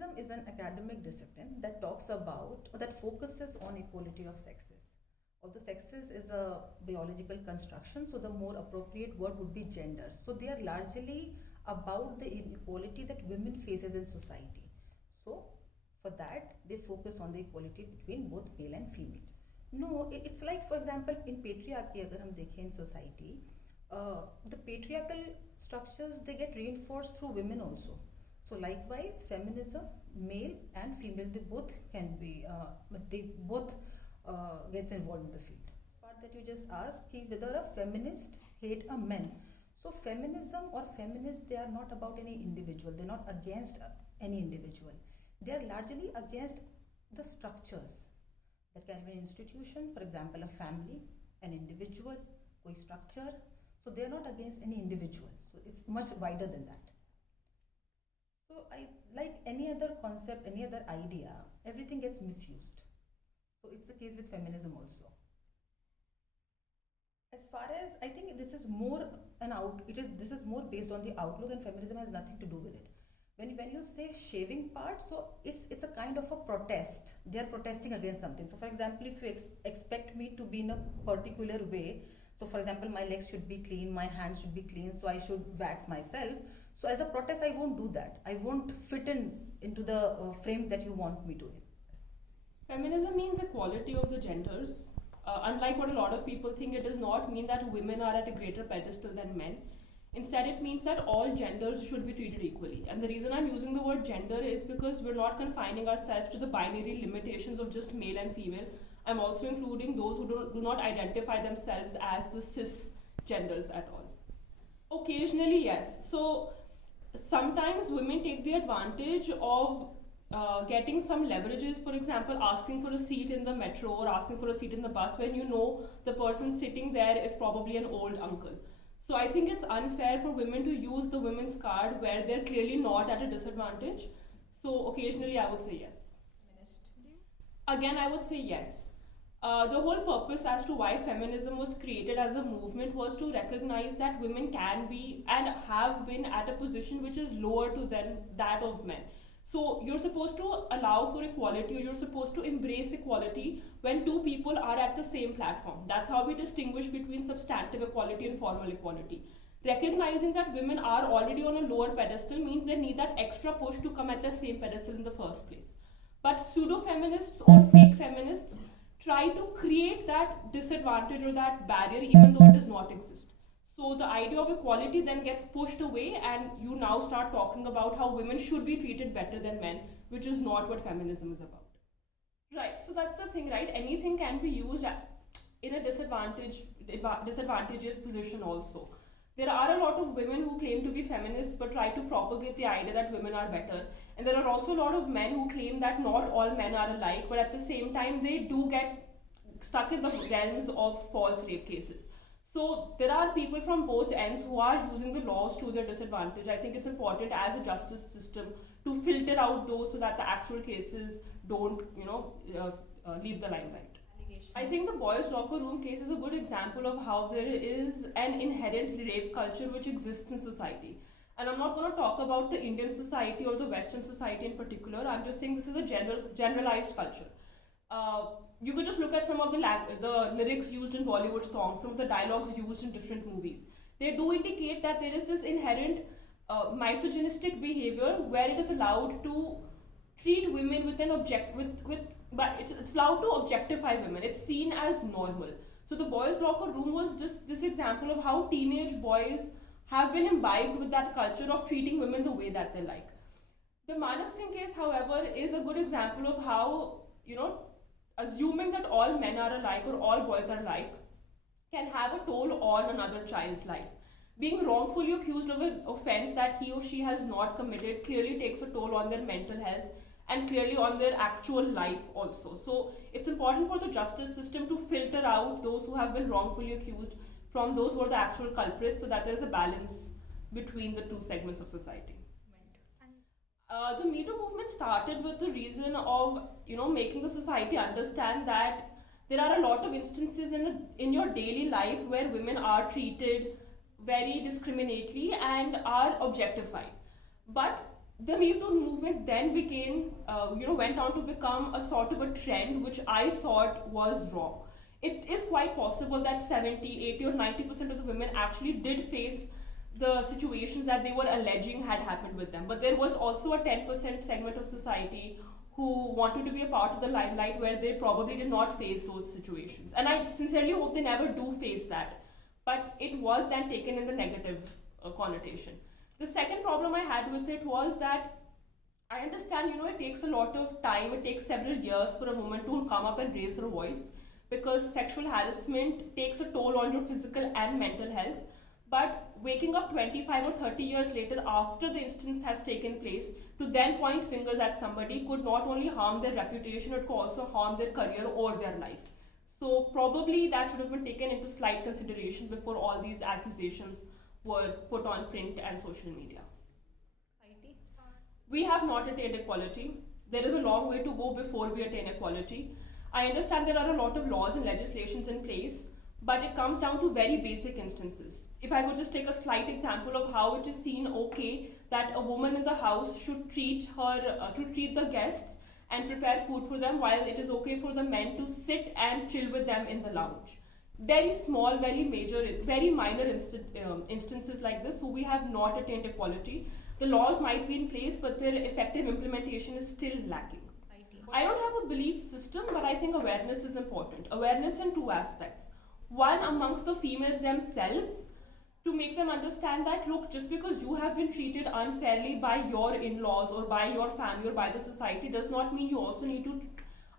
Feminism is an academic discipline that talks about or that focuses on equality of sexes. Although sexes is a biological construction, so the more appropriate word would be genders. So they are largely about the inequality that women faces in society. So for that, they focus on the equality between both male and female. No, it's like, for example, in patriarchy, अगर हम देखें in society, the patriarchal structures they get reinforced through women also. So likewise, feminism, male and female, they both can be, they both gets involved in the field. Part that you just asked, whether a feminist hate a man. So feminism or feminists, they are not about any individual. They're not against any individual. They are largely against the structures. That can be an institution, for example, a family, an individual, koi structure. So they are not against any individual. So it's much wider than that. So like any other concept, any other idea, everything gets misused. So it's the case with feminism also. As far as I think this is more this is more based on the outlook, and feminism has nothing to do with it. When you say shaving part, so it's a kind of a protest. They are protesting against something. So for example, if you expect me to be in a particular way, so for example, my legs should be clean, my hands should be clean, so I should wax myself. So as a protest, I won't do that. I won't fit into the frame that you want me to. Feminism means equality of the genders. Unlike what a lot of people think, it does not mean that women are at a greater pedestal than men. Instead, it means that all genders should be treated equally. And the reason I'm using the word gender is because we're not confining ourselves to the binary limitations of just male and female. I'm also including those who do not identify themselves as the cis genders at all. Occasionally, yes. So sometimes women take the advantage of getting some leverages, for example, asking for a seat in the metro or asking for a seat in the bus when you know the person sitting there is probably an old uncle. So I think it's unfair for women to use the women's card where they're clearly not at a disadvantage. So occasionally I would say yes. Feminist. Again, I would say yes. The whole purpose as to why feminism was created as a movement was to recognize that women can be and have been at a position which is lower to than that of men. So you're supposed to allow for equality, or you're supposed to embrace equality when two people are at the same platform. That's how we distinguish between substantive equality and formal equality. Recognizing that women are already on a lower pedestal means they need that extra push to come at the same pedestal in the first place. But pseudo-feminists or fake feminists try to create that disadvantage or that barrier even though it does not exist. So the idea of equality then gets pushed away, and you now start talking about how women should be treated better than men, which is not what feminism is about. Right, so that's the thing, right? Anything can be used in a disadvantageous position also. There are a lot of women who claim to be feminists but try to propagate the idea that women are better. And there are also a lot of men who claim that not all men are alike, but at the same time they do get stuck in the realms of false rape cases. So there are people from both ends who are using the laws to their disadvantage. I think it's important as a justice system to filter out those so that the actual cases don't, leave the limelight. I think the boys' locker room case is a good example of how there is an inherent rape culture which exists in society. And I'm not going to talk about the Indian society or the Western society in particular. I'm just saying this is a generalized culture. You could just look at some of the lyrics used in Bollywood songs, some of the dialogues used in different movies. They do indicate that there is this inherent misogynistic behavior where it is allowed to treat women but it's allowed to objectify women. It's seen as normal. So the boys' locker room was just this example of how teenage boys have been imbibed with that culture of treating women the way that they like. The Manav Singh case, however, is a good example of how, assuming that all men are alike or all boys are alike can have a toll on another child's life. Being wrongfully accused of an offense that he or she has not committed clearly takes a toll on their mental health and clearly on their actual life also. So it's important for the justice system to filter out those who have been wrongfully accused from those who are the actual culprits so that there is a balance between the two segments of society. The Me Too movement started with the reason of, making the society understand that there are a lot of instances in your daily life where women are treated very discriminately and are objectified. But the Me Too movement then became, went on to become a sort of a trend, which I thought was wrong. It is quite possible that 70, 80, or 90% of the women actually did face the situations that they were alleging had happened with them. But there was also a 10% segment of society who wanted to be a part of the limelight where they probably did not face those situations. And I sincerely hope they never do face that. But it was then taken in the negative connotation. The second problem I had with it was that I understand, it takes a lot of time, it takes several years for a woman to come up and raise her voice, because sexual harassment takes a toll on your physical and mental health. But waking up 25 or 30 years later after the instance has taken place to then point fingers at somebody could not only harm their reputation, it could also harm their career or their life. So probably that should have been taken into slight consideration before all these accusations were put on print and social media. We have not attained equality. There is a long way to go before we attain equality. I understand there are a lot of laws and legislations in place, but it comes down to very basic instances. If I could just take a slight example of how it is seen okay that a woman in the house should treat the guests and prepare food for them, while it is okay for the men to sit and chill with them in the lounge. Very small, very major, very minor instances like this, so we have not attained equality. The laws might be in place, but their effective implementation is still lacking. I don't have a belief system, but I think awareness is important. Awareness in two aspects. One, amongst the females themselves, to make them understand that, look, just because you have been treated unfairly by your in-laws or by your family or by the society does not mean you also need to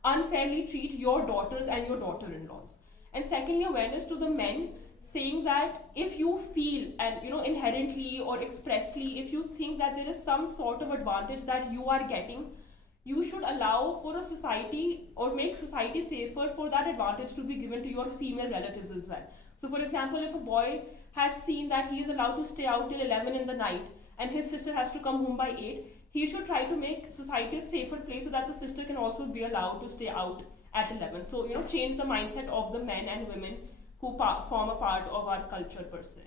unfairly treat your daughters and your daughter-in-laws. And secondly, awareness to the men, saying that if you feel and inherently or expressly, if you think that there is some sort of advantage that you are getting, you should allow for a society or make society safer for that advantage to be given to your female relatives as well. So for example, if a boy has seen that he is allowed to stay out till 11 in the night and his sister has to come home by 8, he should try to make society a safer place so that the sister can also be allowed to stay out at 11. So change the mindset of the men and women who form a part of our culture per se.